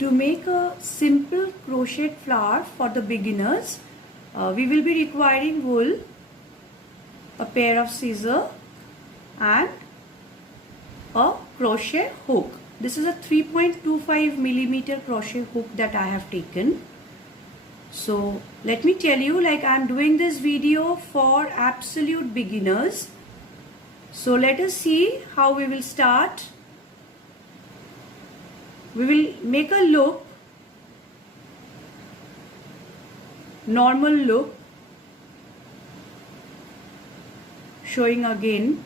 To make a simple crochet flower for the beginners, we will be requiring wool, a pair of scissors and a crochet hook. This is a 3.25 millimeter crochet hook that I have taken. So let me tell you, like, I am doing this video for absolute beginners. So let us see how we will start. We will make a loop, normal loop, showing again.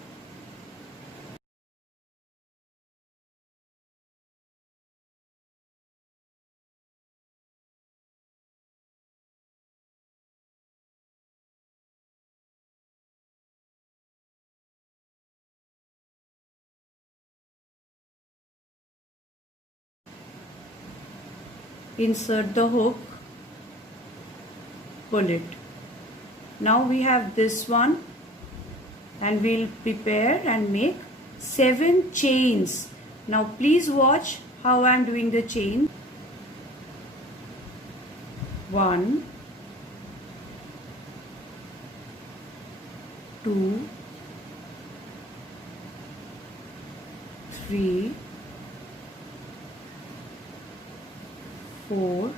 Insert the hook, pull it. Now we have this one, and we'll prepare and make 7 chains. Now please watch how I am doing the chain. 1, 2, 3, 4,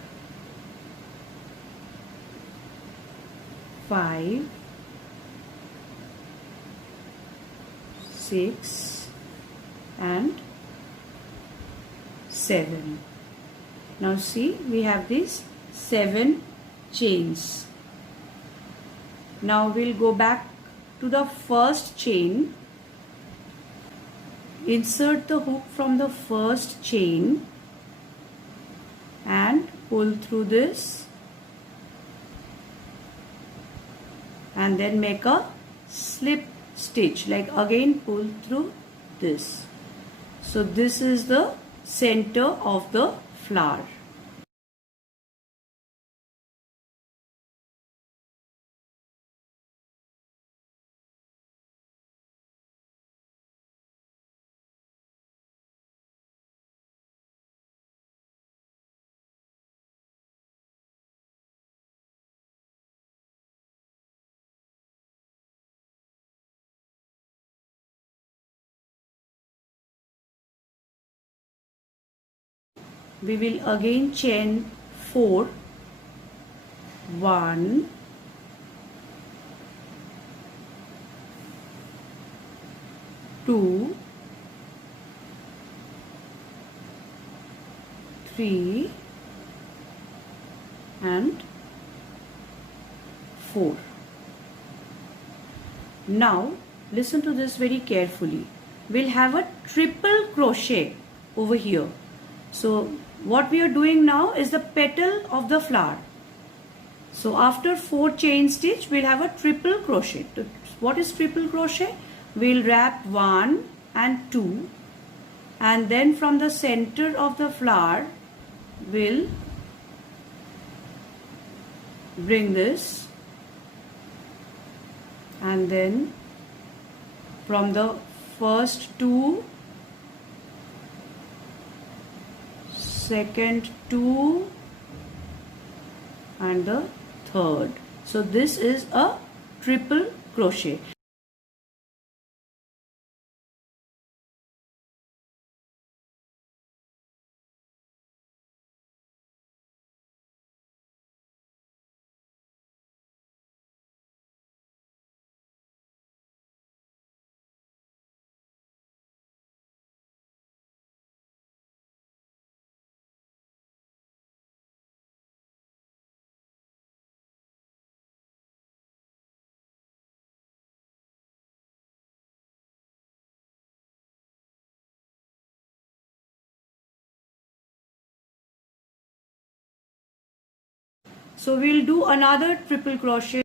5, 6 and 7. Now see, we have these 7 chains. Now we'll go back to the first chain. Insert the hook from the first chain and pull through this, and then make a slip stitch, like again pull through this. So this is the center of the flower. We will again chain 4. 1, 2, 3 and 4. Now listen to this very carefully. We'll have a triple crochet over here. So what we are doing now is the petal of the flower. So after 4 chain stitch, we'll have a triple crochet. What is triple crochet? We'll wrap 1 and 2, and then from the center of the flower we'll bring this, and then from the first 2, second 2 and the third. So this is a triple crochet. So we'll do another triple crochet.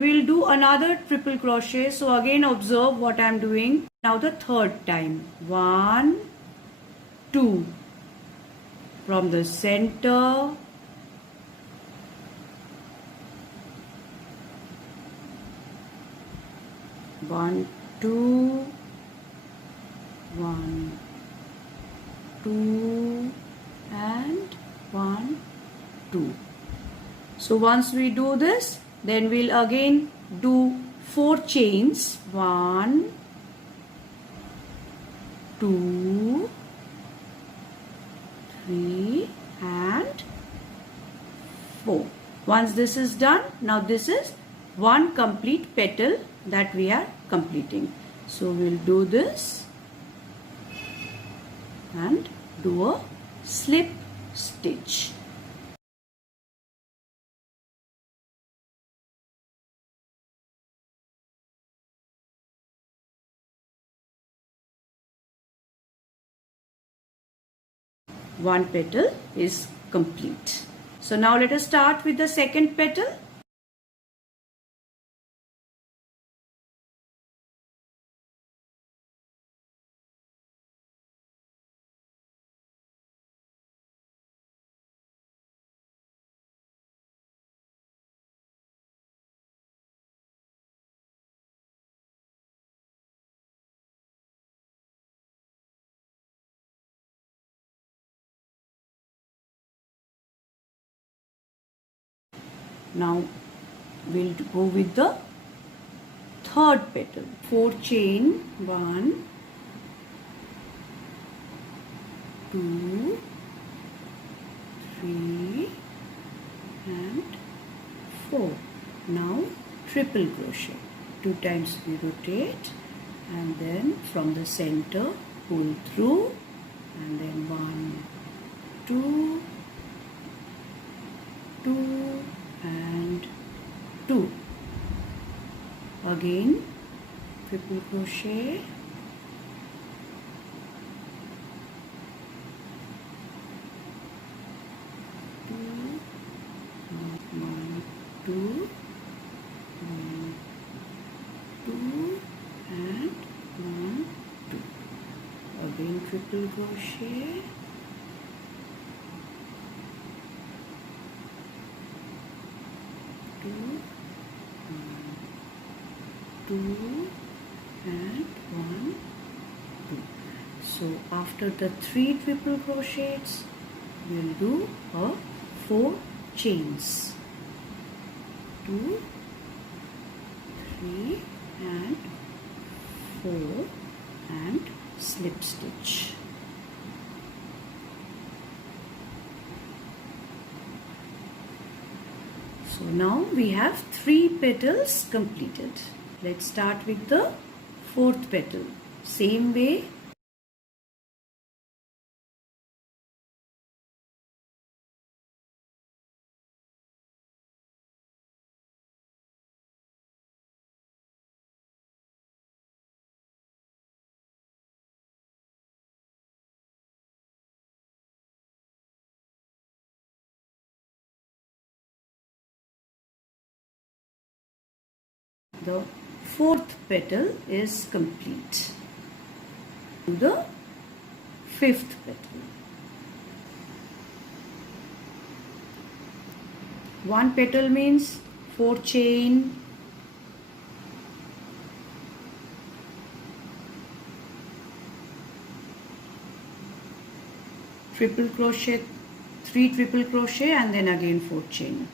We'll do another triple crochet. So again observe what I'm doing. Now the third time. 1, 2. From the center, 1 2 1 2 and 1 2. So once we do this, then we'll again do 4 chains. 1 2 3 and 4. Once this is done, now this is one complete petal that we are completing. So we'll do this and do a slip stitch. One petal is complete. So now let us start with the second petal. Now we'll go with the third petal. 4 chain. 1 2 3 and 4. Now triple crochet. 2 times we rotate and then from the center pull through and then 1 2 2 and 2. Again triple crochet, two, 1 2 1 2 and 1 2. Again triple crochet, two and 1 2. So after the 3 triple crochets we'll do a 4 chains. 2 3 and 4 and slip stitch. So now we have 3 petals completed. Let's start with the 4th petal. Same way. The 4th petal is complete. The 5th petal. 1 petal means 4 chain, triple crochet, 3 triple crochet and then again 4 chain.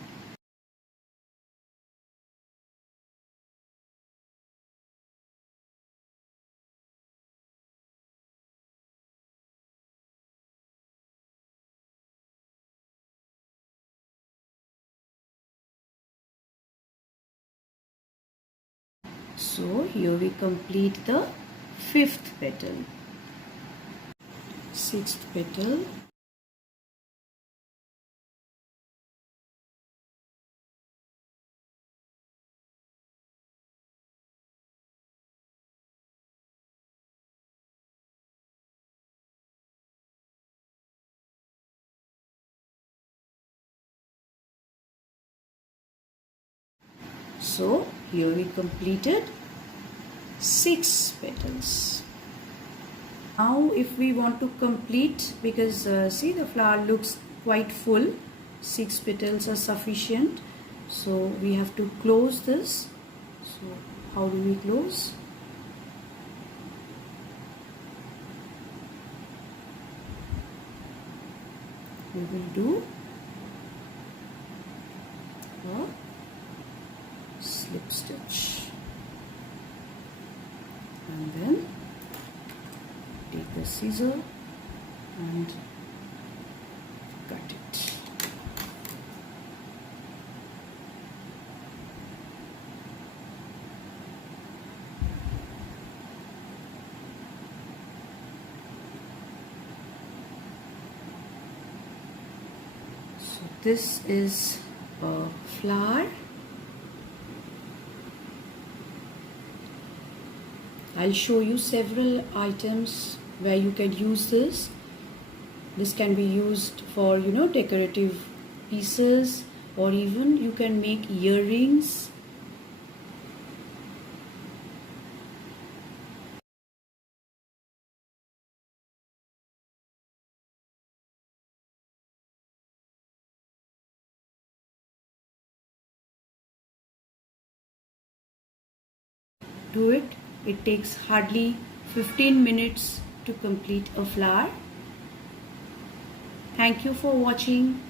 So here we complete the 5th petal. 6th petal. So here we completed 6 petals. Now if we want to complete, because see the flower looks quite full, 6 petals are sufficient. So we have to close this. So how do we close? we will do a slip stitch, and then take the scissor and cut it. So this is a flower. I'll show you several items where you can use this. This can be used for, decorative pieces, or even you can make earrings. Do it. It takes hardly 15 minutes to complete a flower. Thank you for watching.